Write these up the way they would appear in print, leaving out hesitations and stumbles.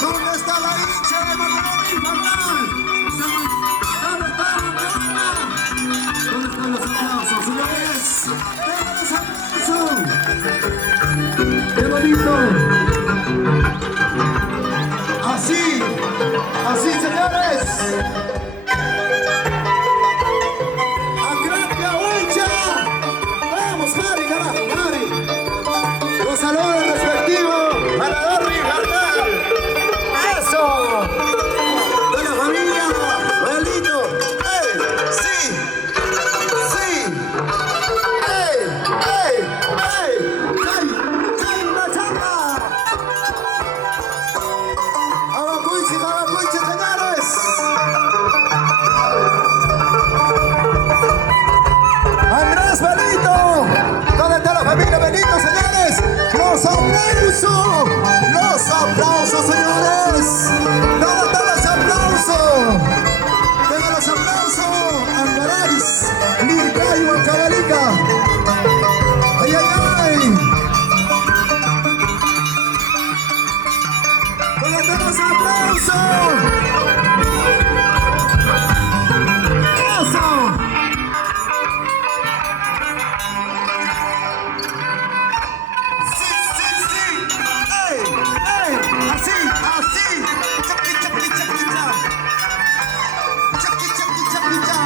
¿Dónde está la hincha de Matador Infernal? ¿Dónde están los aplausos, señores? ¡Vengan los aplausos! ¡Qué bonito! Así, señores. ¡Acrapia Huicha! ¡Vamos, Mari, carajo, Mari! Los saludos respectivos a la Dorri Infernal. ¡Eso! De la familia Belito. ¡Ey! ¡Sí! ¡Sí! ¡Ey! ¡Ey! ¡Ey! ¡Ay! ¡Ay, la chamba! ¡Abacuichi, señores! ¡Andrés Belito! ¿Dónde está la familia Belito, señores? ¡Los aplausos! ¡Los aplausos, señores! ¿Dónde están los aplausos? ¡Vengan los aplausos! ¡Angaráis! ¡Lircayo, Cabalica! ¡Ay, ay, ay! ¿Dónde están los aplausos? ¡Eso! Así, chaki, chaki, chaki, cha. Chaki, chaki, chaki, cha.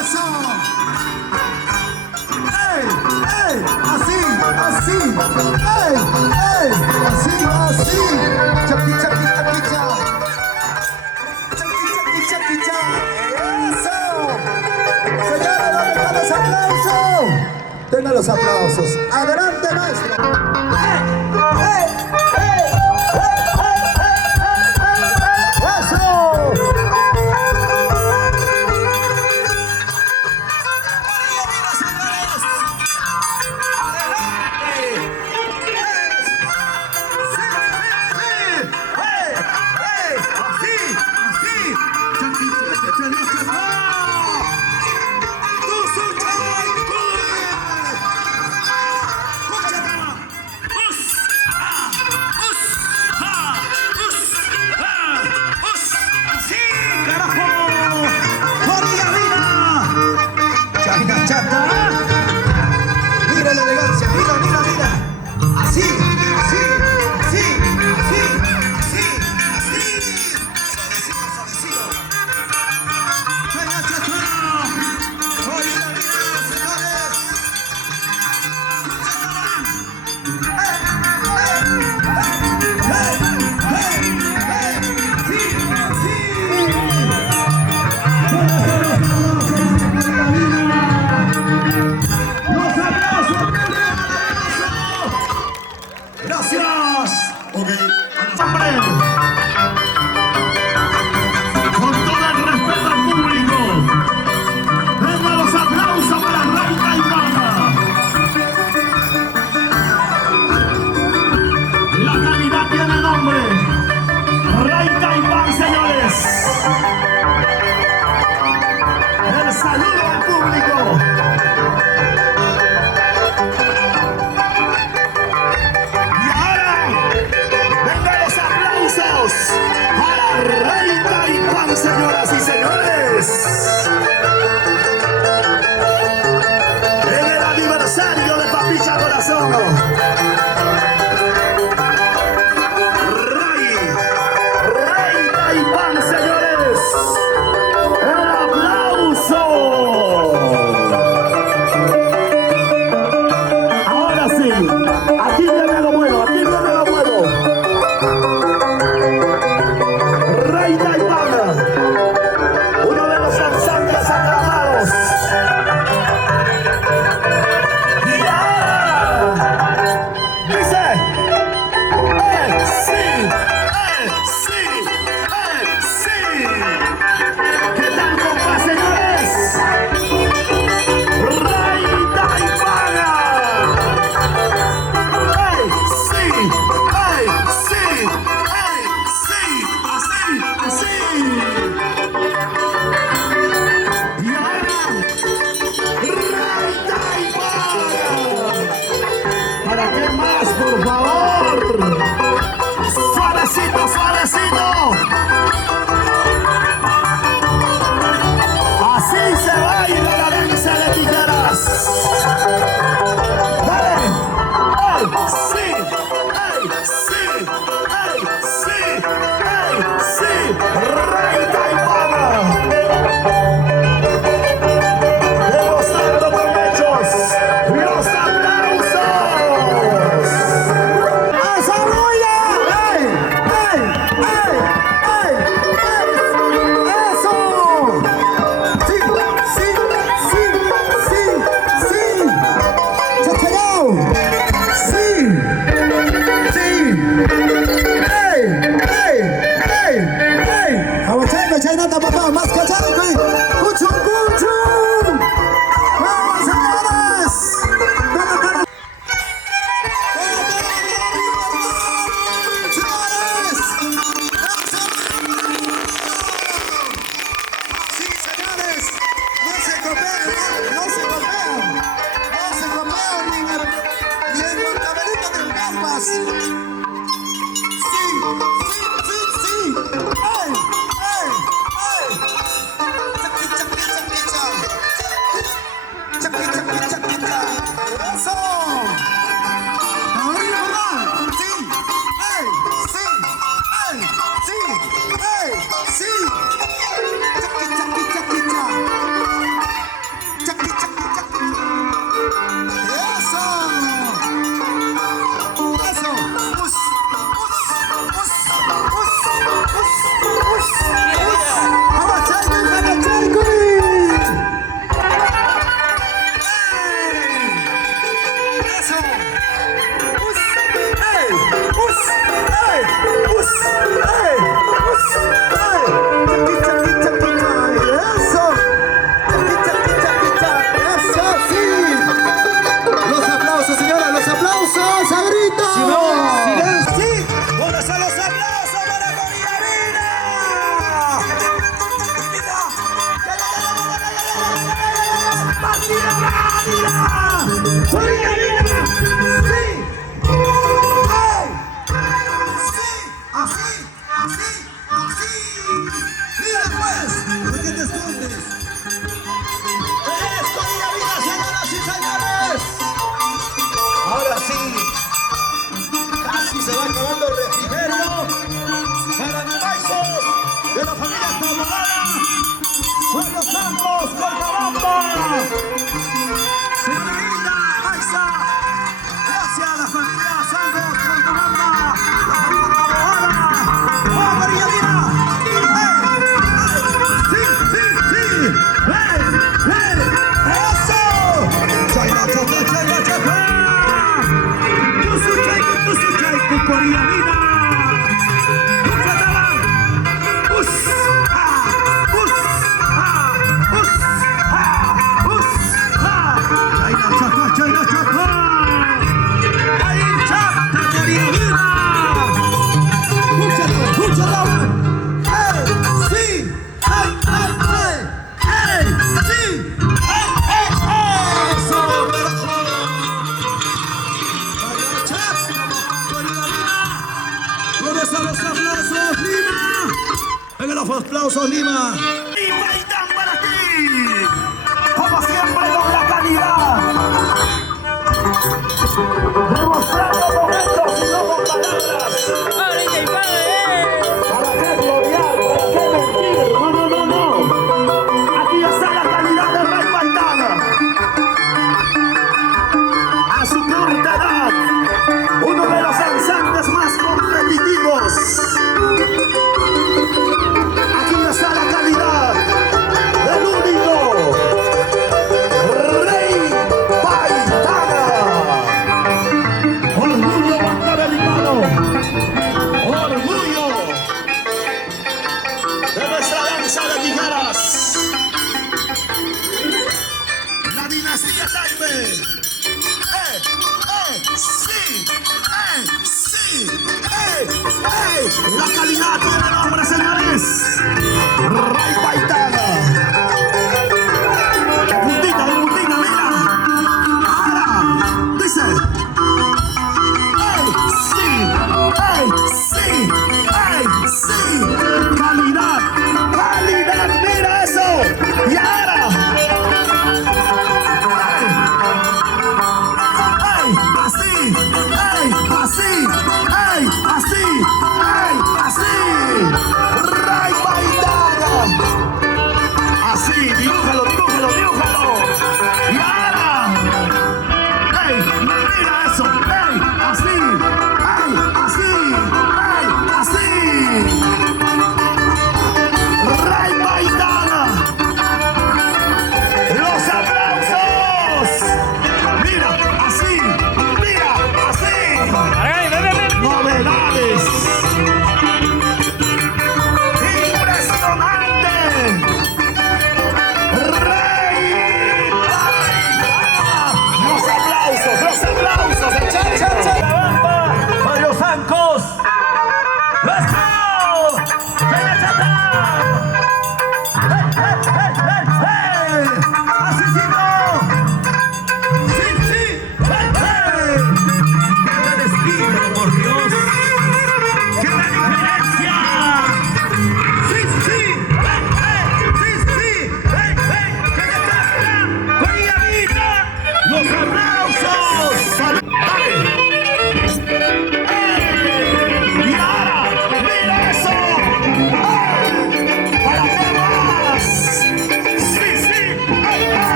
Eso. Ey, ey, así, ey, ey, así. Chaki, chaki, chaki, cha. Chaki, chaki, chaki, cha. Eso. Señores, ¿dónde están los aplausos? Tengan los aplausos. Adelante, maestro. Mira la elegancia, mira. Así. Suavecito. Venga, cha-cha. Oye, la vida, señores. Gracias. Ok. Con todo el respeto al público, vengan los aplausos para Ray Caipana. La calidad tiene nombre. Ray Caipán, señores. El saludo al público. Para Ray Caipán, señoras y señores, en el aniversario de Papilla Corazón, Ray Caipán, señores, el aplauso. Ahora sí, aquí viene lo bueno, Ray Caipán, uno de los danzantes Aplausos, Lima. Y Maitán para ti. Como siempre, con la calidad. Demostrando momentos y no con palabras. ¿Para qué gloriar? ¿Para qué mentir? No. Aquí está la calidad de Rey Maitán. A su corta edad, uno de los danzantes más competitivos. La calidad del único Rey Maitán. Orgullo panamericano, orgullo de nuestra danza de tijeras, la dinastía Taime. Sí, sí, la calidad tiene nombre, señores. Rey Maitán. De puntita, mira. Ahora, dice. Sí. Calidad, mira eso. Y ahora. Así. Rey Maitán.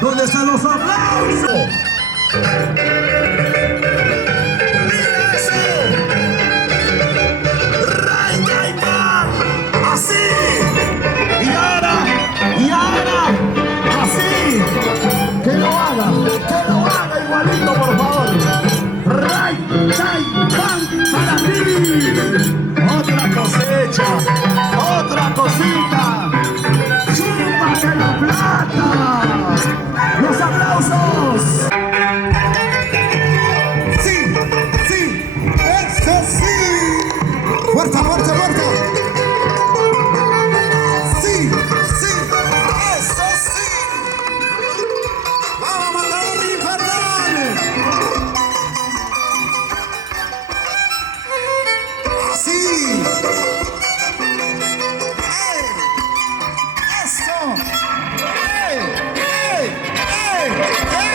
¿Dónde están los aplausos? ¡Mira eso! ¡Raigaipán! ¡Así! Y ahora, así. Que lo haga igualito, por favor. Raigaipán para ti. Otra cosecha, otra cosita. ¡Chúpate la plata! ¡Los aplausos! ¡Sí! ¡Sí! ¡Eso sí! ¡Fuerza, fuerza, fuerza! ¡Sí! ¡Sí! ¡Eso sí! ¡Vamos a matar a infernal! ¡Así! ¡Eso!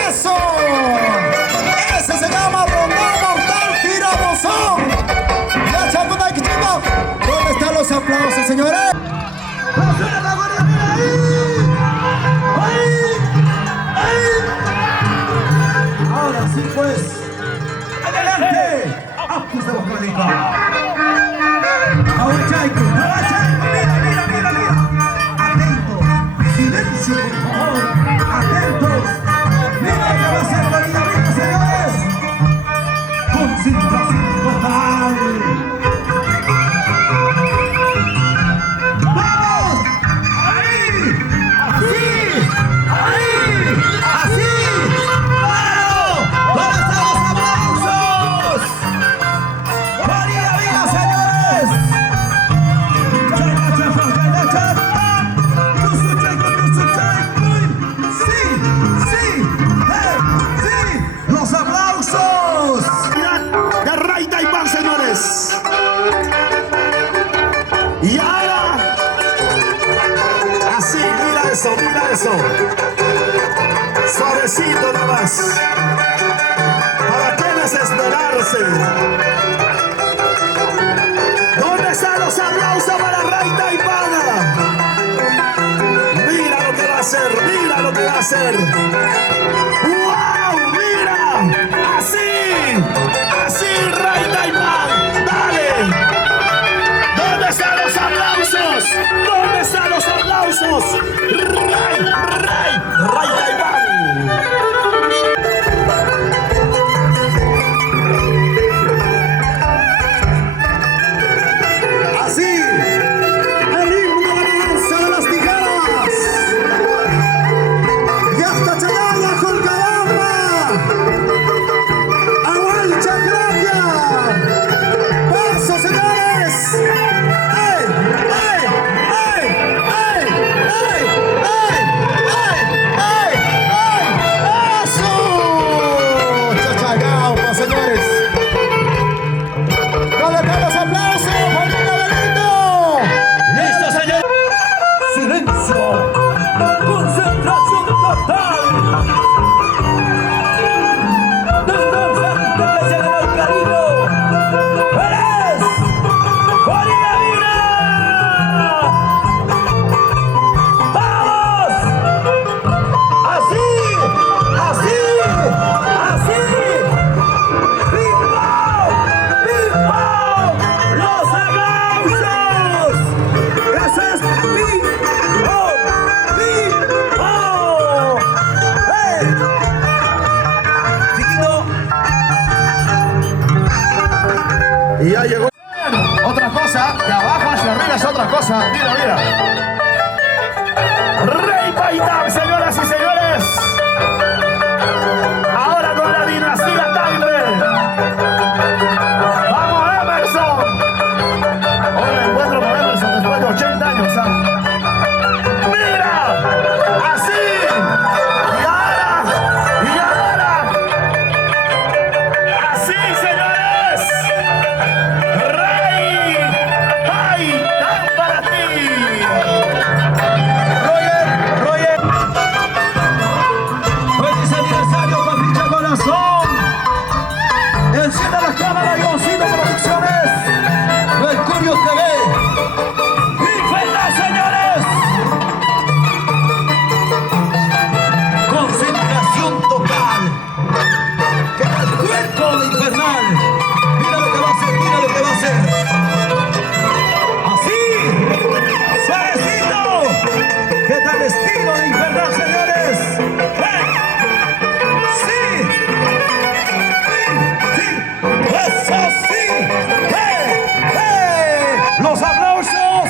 ¡Eso! ¡Ese se llama Rondón Mortal Tirabuzón! ¡Ya chapo, Nike, chico! ¿Dónde están los aplausos, señores? Ahora sí, pues. ¡Adelante! ¡Apus de vocalista! ¡Ahora Chaico! ¡Ahora Chaico! ¡Mira! ¡Atentos! ¡Silencio, por favor! ¡Atentos! ¡Mira lo que va a hacer Bolivia, amigos, señores! ¡Concentración total! ¡Vamos! ¡Ahí! ¡Así! ¡Ahí! ¡Así! ¡Claro! ¿Dónde están los aplausos? ¡Bolivia, señores! ¡Los aplausos! De Raigaipán, señores. Y ahora, así, mira eso. Suavecito nomás. ¿Para qué desesperarse? ¿Dónde están los aplausos para Raigaipán? Mira lo que va a hacer. ¡Wow! ¡Mira! ¡Así, Raigaipán! ¡Dale! ¿Dónde están los aplausos? Raigaipán! Así, el himno de la danza de las tijeras. Y hasta Chayaya con Cabamba. Aguancha Gracia. ¡Paso, señores! ¡Ey! ¡Ey! ¡Ey! ¡Ey! ¡Ey! otra cosa. Mira, mira. Rey Paitán, señoras y señores. Ahora con la dinastía Tagle. Vamos, Emerson. Hoy me encuentro con Emerson después de 80 años. Mira, así. Y ahora. Así, señores. Rey Paitán para ti. Roger. Feliz aniversario, Patricia Corazón. Encienda la cámara, Yoncito Producciones. Mercurio TV. Infernal, señores. Concentración total. Que el cuerpo de Infernal. Mira lo que va a hacer, mira lo que va a hacer. Así. Suavecito. ¿Qué tal estilo de Infernal, señores? ¡Hey! ¡Sí! ¡Sí! ¡Eso sí! ¡Hey! ¡Hey! ¡Los aplausos!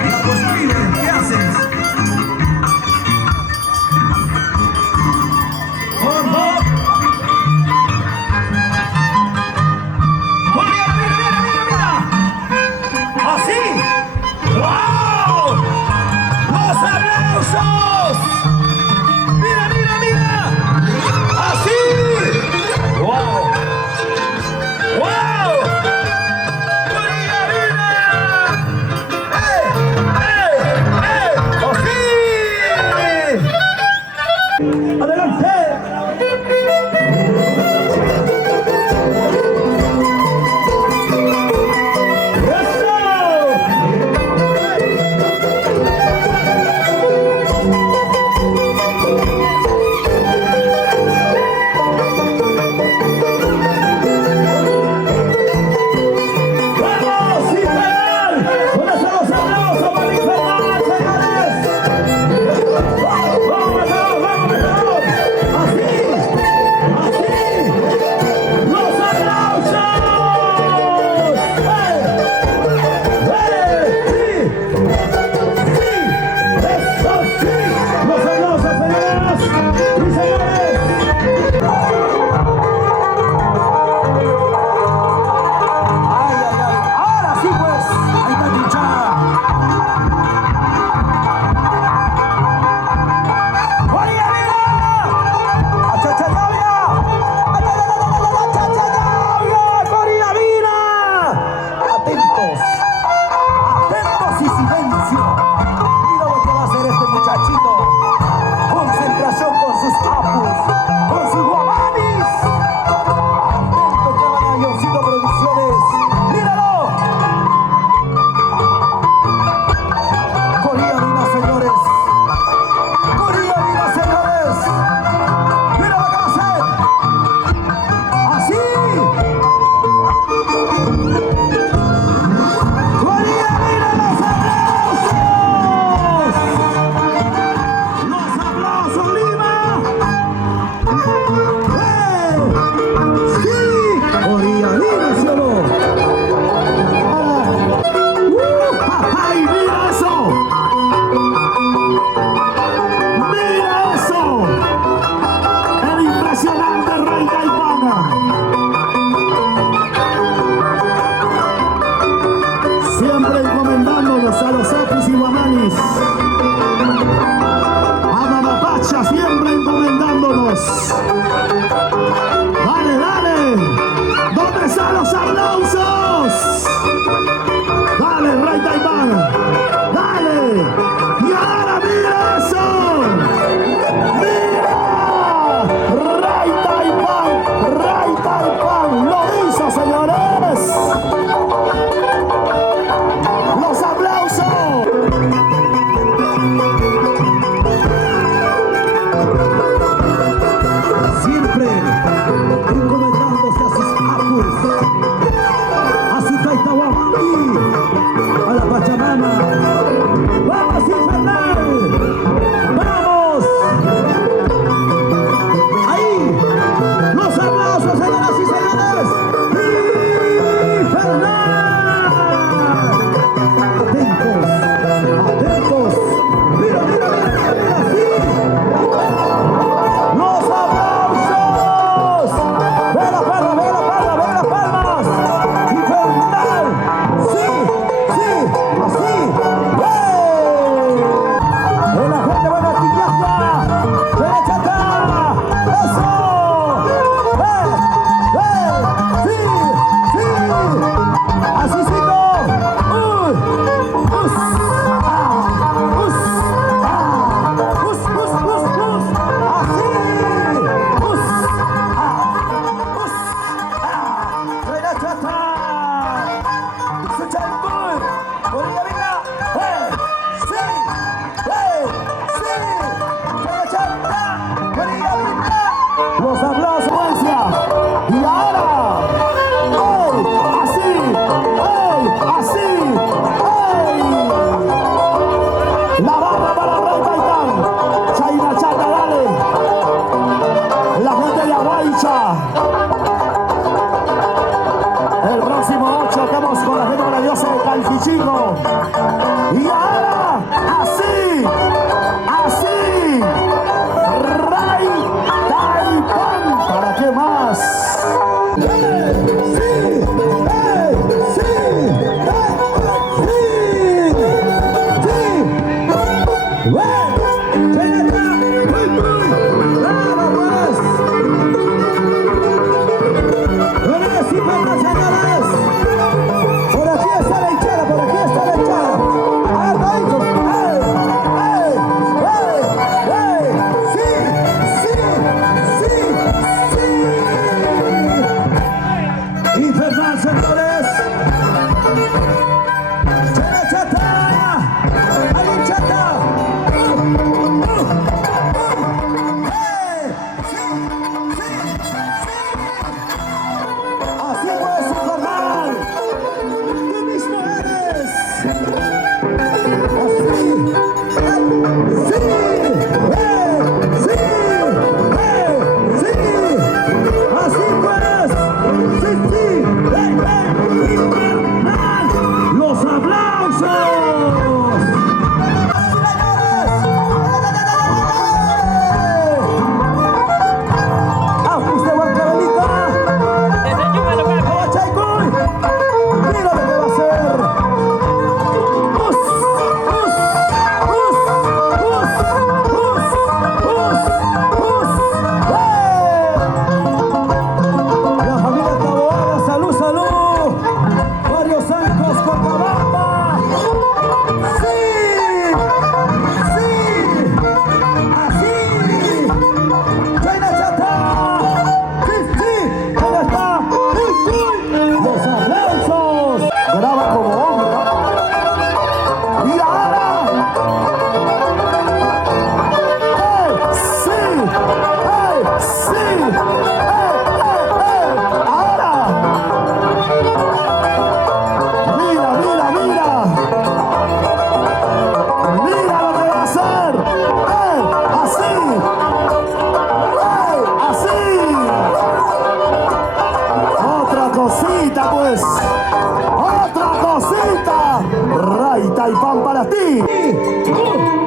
Mira, pues pibe, ¿qué haces? ¡Por favor! ¡Mira, mira, mira, mira, mira! ¡Así! ¡Wow! ¡Los aplausos! ¡Mira, mira, mira! ¡Así! ¡Wow! ¡Wow! ¡Mira, mira! ¡Eh! ¡Eh! ¡Eh! ¡Así! ¡Adelante! ¡Vamos, Infernal! ¿Dónde están los aplausos para Infernal, señores? ¡Vamos, vamos! ¡Así! ¡Así! ¡Los aplausos! ¡Eh! ¡Sí! ¡Sí! ¡Eso sí! ¡Los aplausos, señoras y señores! ¡Ay, ay, ay! ¡Ahora sí, pues! ¡Ahí está Chinchana! ¡Corría, mira! ¡Achachayavia! ¡Achachayavia! ¡Corría, mira! ¡Atentos! ¡Atentos y silencio! Mira lo que va a hacer este muchachito. Concentración con sus apus, con sus guamanis. Atento, cámara, Yoncito Producciones. ¡Míralo! Corriadina, señores. Corriadina, señores. Mira lo que va a hacer. Así. Corriadina, los aplausos. Los aplausos, Lima. ¡Sí! Corriadina, ¿sí o no? ¡Ay, mira eso! ¡Mira eso! El impresionante Rey Caipana. Siempre encomendándonos a los apis y guamanis. A Mamapacha siempre encomendándonos. ¡Dale, dale! ¿Dónde están los aplausos? ¡Dale, Rey Taipán! ¡Dale! ¡Y ahora mira eso! ¡Mira! ¡Rey Taipán! ¡Rey Taipán! ¡Lo hizo, señores! ¡Los aplausos! Siempre encomendándose a sus apus, a su Taitahuamani, a la Pachamama. ¡Vamos, Infernal! ¡Vamos! Ahí, los aplausos, señoras y señores. próximo 8 estamos con la gente maravillosa de Calquichico. Y ahora, así, Ray Taipan, ¿para qué más? Otra cosita, Ray Taipan para ti.